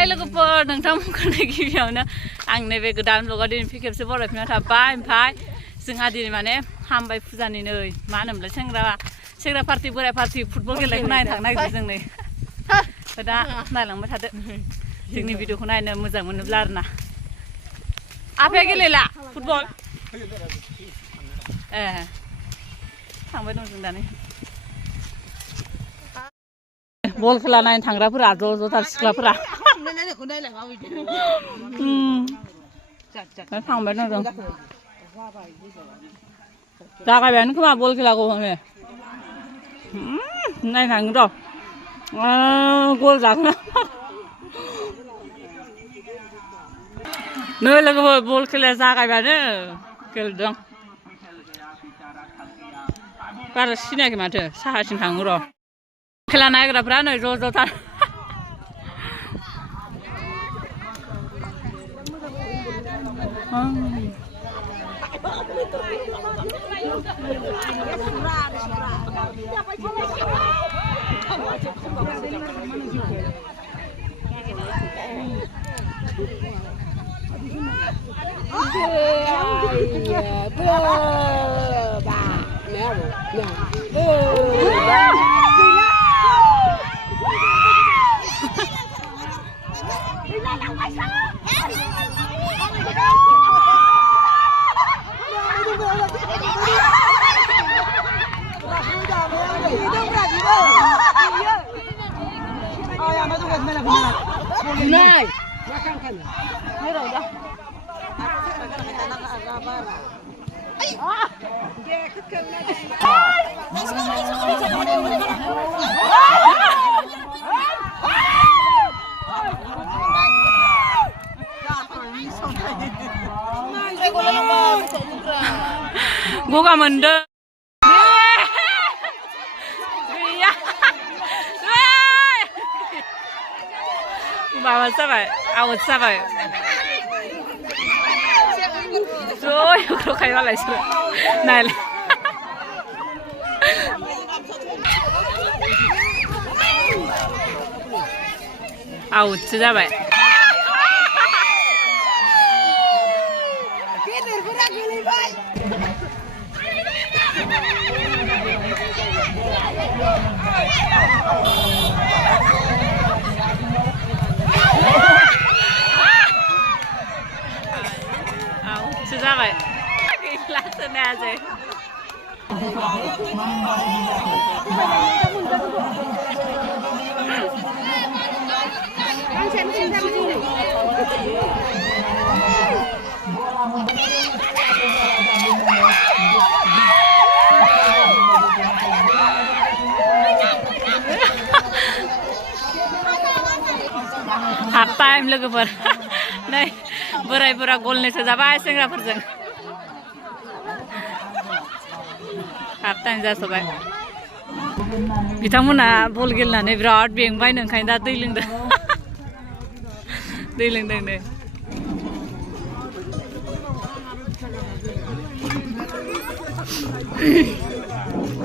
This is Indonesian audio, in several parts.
हाय लोगोफोर नोंथांमोनखौ गिबियावनो आं नैबे गोदान ब्लगाव दिनै खेबसे बरायफिनना थाबाय ओमफ्राय जोंहा दिनै माने हामबाय फुजानि नै मा होनोमोनलाय सेंग्रा पार्टि बोराय पार्टि फुटबल गेलेनायखौ नायनो थांनो नागिरदों जों नै दा नायलांबाय थादो जोंनि भिडिअखौ नायनो मोजां मोनोब्ला आरोना आफाया गेलेला फुटबल ए थांबाय दं जों दानि बल खेला नायनो थांग्राफोरा ज'-ज'थार सिख्लाफोरा थांबाय दं जों जागायबायानो खोमा बल खेलाखौ हनै नायनो थाङो र' गल जागोन नै लोगोफोर बल खेलाया जागायबायानो गेलेदों बारा सिनायाखै माथो साहाथिं थाङो र' खेला नायग्राफ्रा नै ज'-ज'थार Này, gua mendem. Bawa sampai, awet sampai. Rồi, có khai vào lại chưa? Này là. Awet chưa vậy? Sudah baik. Gila sengaja. Half time लोगोफोर नै बोराय-बोरा गलनैसो जाबाय सेंग्राफोरजों हाफ टाइम जासोबाय बिथांमोना बल गेलेनानै बिराद बेंबाय ओंखायनो दा दै लोंदों दै लोंदों नै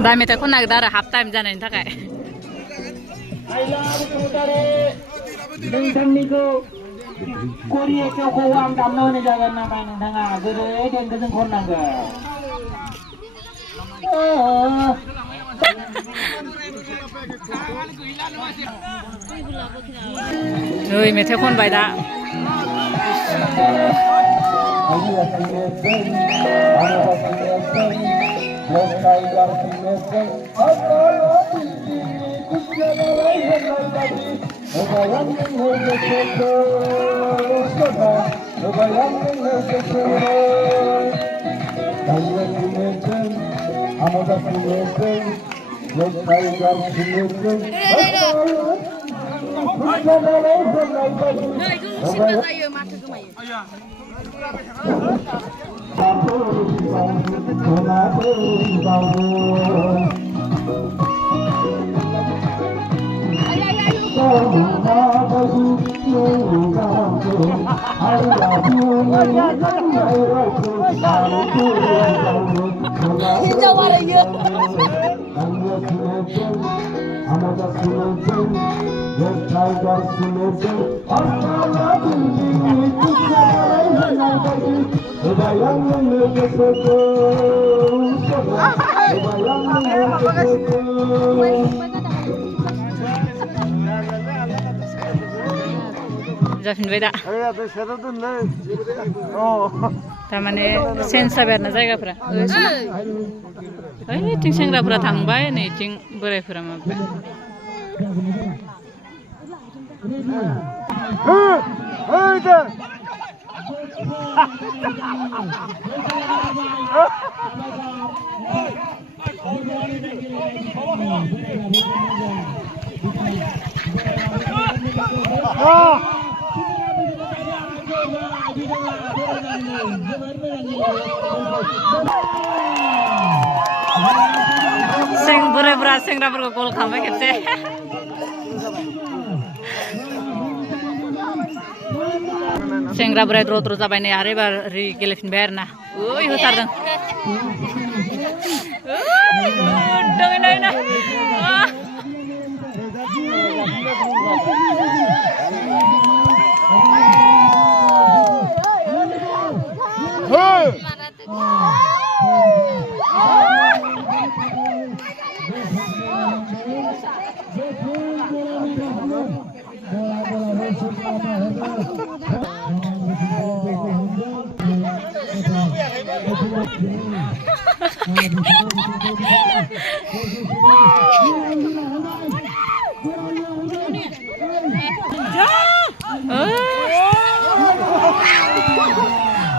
दा मेथाइ खननो नागिरदों आरो हाफ टाइम जानायनि थाखाय Korea Joko Wang damno ni jaga naga nanga gede dan keseng konanga. Oi मेथाइ खनबाय दा Amada sunacağım, yeter sunacağım. Asla bildiğin kuşlar yanardayım. Ebayanın ötesi जाफिनबाय दा थारमाने चेन्ज जाबाय आरोना जायगाफोरा ओइथिं सेंग्राफोरा थांबाय नैथिं बोरायफोरा माबाय बोरायफोरा सेंग्राफोरखौ गल खालामबाय खेबसे सेंग्रा बोराय द्र द्र जाबाय नै आरो एबार ओरै गेलेफिनबाय आरो ना ओइ होथारदों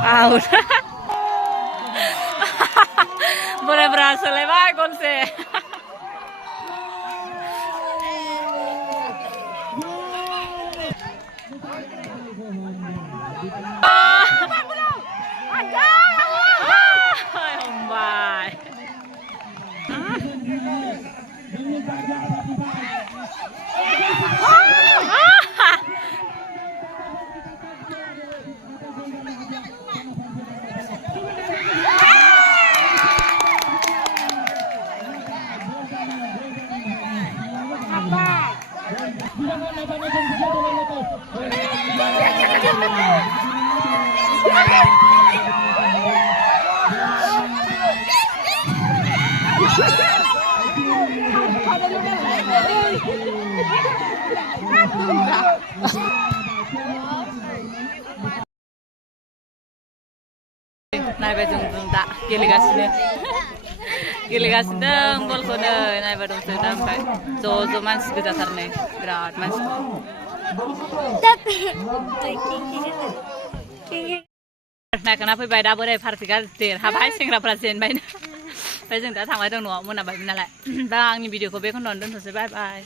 out बोरायफोरा सोलायबाय गलसे नायबाय जों दा गेलेगासिनो दं बलखौनो नायबाय दंसो दा ओमफ्राय ज' मानसि गोजाथार नै बिराद मानसि नायखाना फैबाय दा बोराय पार्टिया देरहाबाय सेंग्राफ्रा जेनबाय ओमफ्राय जों दा थांबाय दं न'आव मोनाबायमोन नालाय दा आंनि भिडिअखौ बेखौनो दोनथ'सै बाय बाय